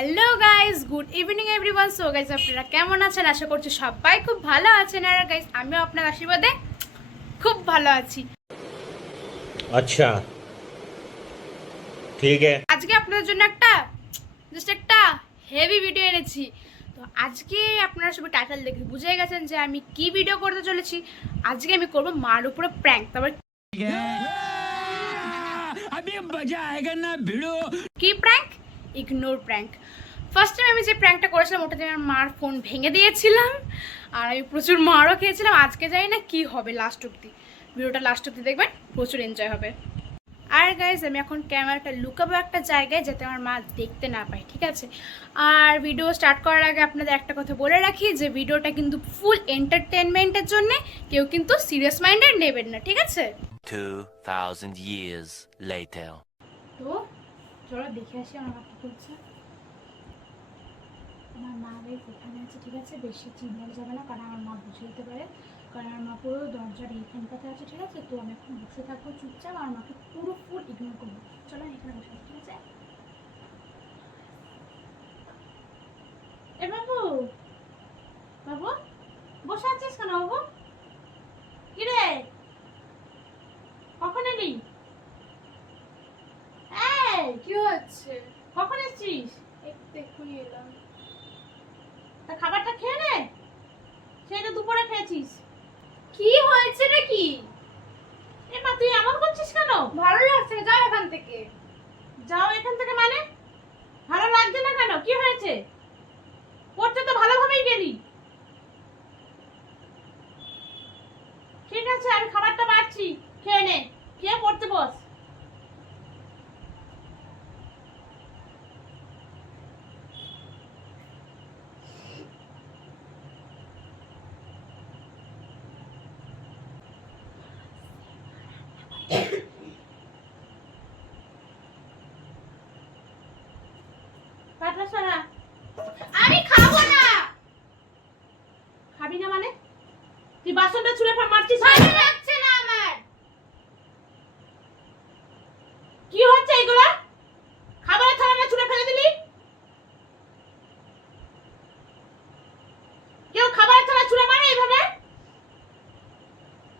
Hello guys good evening everyone. So guys আপনারা কেমন আছেন? আশা করছি সবাই খুব ভালো আছেন। আর গাইজ আমিও আপনার আশীর্বাদে খুব ভালো আছি। আচ্ছা। ঠিক আছে। আজকে আপনাদের জন্য একটা জাস্ট একটা হেভি ভিডিও এনেছি। তো আজকে আপনারা সবাই টাইটেল দেখে বুঝে গেছেন যে আমি কি ভিডিও করতে চলেছি। আজকে আমি করব মার উপরে প্র্যাঙ্ক তারপর কি prank ignore prank first time আমি যে প্র্যাঙ্কটা করেছিলাম ওটাতে আমার মার ফোন ভেঙে দিয়েছিলাম। আর আমি প্রচুর মারও খেয়েছিলাম। আজকে জানি না কি হবে লাস্ট অব্দি ভিডিওটা লাস্ট অব্দি দেখবেন প্রচুর এনজয় হবে। আর গাইজ আমি এখন ক্যামেরাটা লুকাবো একটা জায়গায় যাতে আমার মা দেখতে না পায় ঠিক আছে? আর ভিডিও স্টার্ট করার আগে আপনাদের একটা কথা বলে রাখি যে ভিডিওটা কিন্তু ফুল এন্টারটেনমেন্টের জন্য কেউ কিন্তু সিরিয়াস মাইন্ডেড নেবেন না ঠিক আছে? 2,000 years later. তো চলো দেখে আসি আমার মা কি করছে। আমার মা গাইজ এখানে আছে, ঠিক আছে? বেশি চিন্তানো যাবে না, কারণ আমার মা বুঝে যেতে পারে। কারণ আমার মা পুরো দরজার এইখানটাতে আছে, ঠিক আছে? তো আমি এখন বসে থাকব চুপচাপ আমার মাকে পুরো ফুল ইগনোর করব। চলো এখানে বসে ঠিক আছে? এ বাবু বাবু, বসে আছিস কেন বাবু কি রে কখন এলি এই কি হচ্ছে কখন এসছিস? একটু এক্ষুনি এলাম। তা খাবারটা খেয়ে নে। তো দুপুরে খেয়েছিস। কি হয়েছে নাকি? এ মা তুই এমন করছিস কেন? ভালো লাগছে না, যাও এখান থেকে। যাও এখান থেকে মানে? ভালো লাগছে না কেন? কি হয়েছে? পড়তে তো ভালোভাবেই গেলি। ঠিক আছে আমি খাবারটা বাড়ছি। খেয়ে নে। খেয়ে পড়তে বস। আমি খাব না। খাবি না মানে? তুই বাসনটা ছুঁড়ে মারছিস ভালো লাগছে না আমার। কি হচ্ছে এগুলো? খাবারের থালাটা ছুঁড়ে ফেলে দিলি? কেউ খাবারের থালা ছুঁড়ে মারে এইভাবে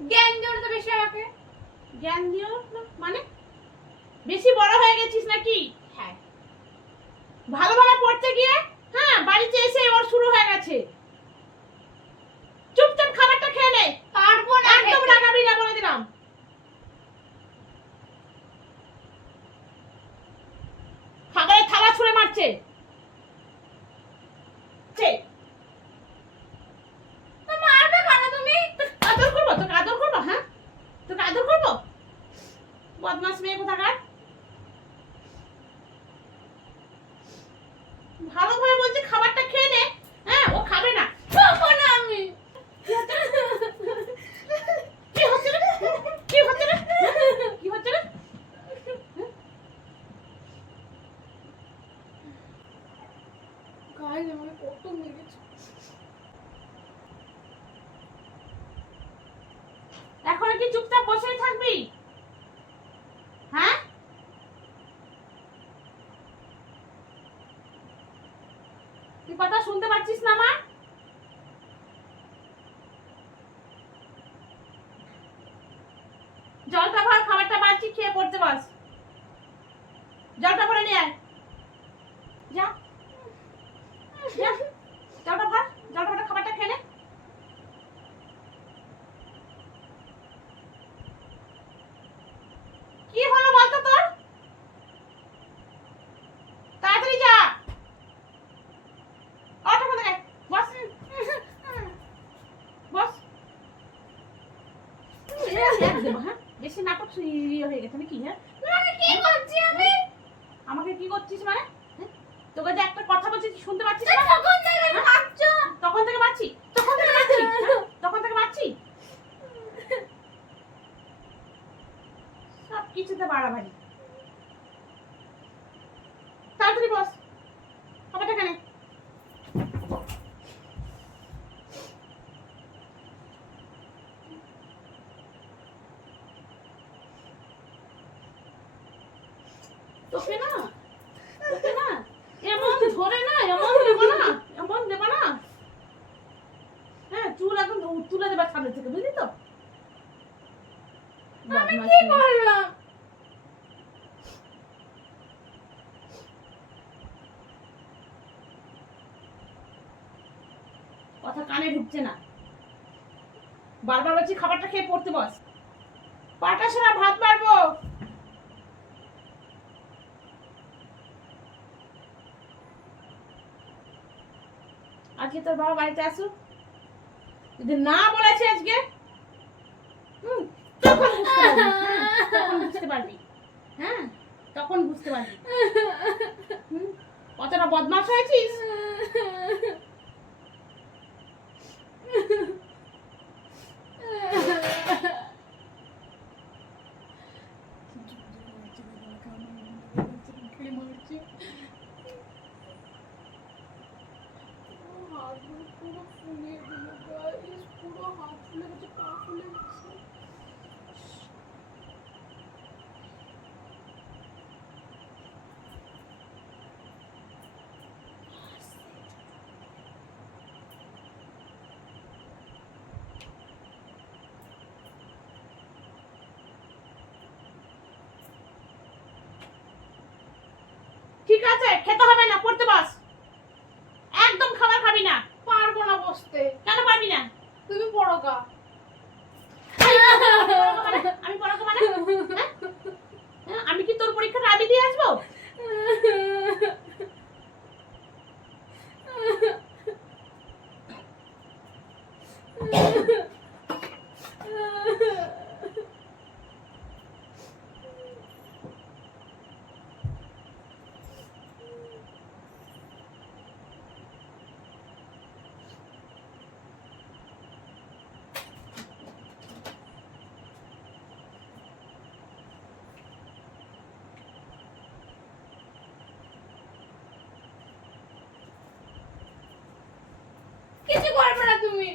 জ্ঞান দিও তো বেশি আমাকে। জ্ঞান দিও মানে? বেশি বড় হয়ে গেছিস নাকি হ্যাঁ ভালোভাবে পড়তে গিয়ে হ্যাঁ বাড়িতে এসে ওর শুরু হয়ে গেছে চুপচাপ খাবারটা খেয়ে নে পারব না একদম খেতে। রাগাবি না বলে দিলাম খাবারের থালা ছুঁড়ে মারছে ছে। তো মারবে কেন তুমি তোকে আদর করব তোকে আদর করব হ্যাঁ তোকে আদর করব বদমাস মেয়ে কোথাকার ভালোভাবে বলছি খাবারটা খেয়ে নে হ্যাঁ ও খাবে না খাব না আমি কি হচ্ছে রে কি হচ্ছে রে কি হচ্ছে রে গায়ে আমাকে কত মেরেছে এখন কি চুপচাপ বসেই থাকবি? হ্যাঁ? তুই কথা শুনতে পাচ্ছিস না, মা? জলটা ভর খাবারটা বাড়ছি খেয়ে পড়তে বস জলটা ভরে নিয়ে আয় যা যা জলটা ভর জলটা ভরে খাবারটা খেয়ে নে কি হলো বলতো তোর তাড়াতাড়ি যা অটো কোথায় বস বস এক দেবো, হ্যাঁ ইয়ে হয়ে গেছে নাকি হ্যাঁ? কি করছি আমি? আমাকে কি করছিস মানে? হ্যাঁ? তোকে যে একটা কথা বলছি শুনতে পাচ্ছিস না? তখন থেকে মারছো তখন থেকে মারছি তখন থেকে মারছি হ্যাঁ? তখন থেকে মারছি সব কিছুতে বাড়াবাড়ি। তোকে না তোকে না ধরে না দেবো না দেবো না। হ্যাঁ চুল এখন তুলে থেকে বুঝলি তো? আমি কি করলাম? কথা কানে ঢুকছে না। বারবার বলছি খাবারটা খেয়ে পড়তে বস। পাটা সারা ভাত বাড়বো আজকে তোর বাবা বাড়িতে আসুক যদি না বলেছে আজকে হুম, তখন বুঝতে পারবি। হ্যাঁ, তখন বুঝতে পারবি। কতটা বদমাশ হয়েছিস পুরো ফুলে গেল গাইস পুরো হাত ফুলে গেছে পা ফুলে গেছে ঠিক আছে খেতে হবে না পড়তে বস একদম খাবার খাবি না পারব না বসতে কেন পারবি না তুমি পড়ো কা আমি পড়াবো মানে হ্যাঁ? হ্যাঁ, আমি কি তোর পরীক্ষাটা আমি দিয়ে আসব কিছু করবে না তুমি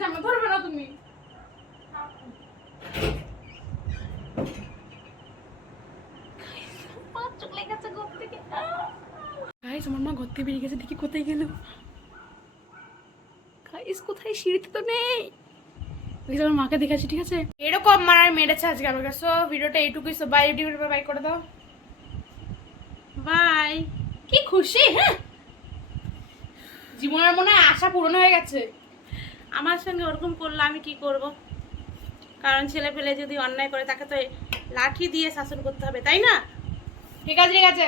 জামা ধরবে না তুমি? আমার মা ঘর থেকে বেরিয়ে গেছে, দেখি কোথায় গেল। গাইস কোথায়? সিঁড়িতে তো নেই। দেখি আমার মাকে দেখাচ্ছি, ঠিক আছে? এরকম মারার মেরেছে আজকে আমাকে সো ভিডিওটা এইটুকুই। সো বাই ইউটিউবের বাই করে দাও। বাই কি খুশি হ্যাঁ? জীবনের মনে হয় আশা পূরণ হয়ে গেছে। আমার সঙ্গে ওরকম করলে, আমি কি করব? কারণ ছেলে পেলে যদি অন্যায় করে, তাকে তো লাঠি দিয়ে শাসন করতে হবে, তাই না? ঠিক আছে ঠিক আছে।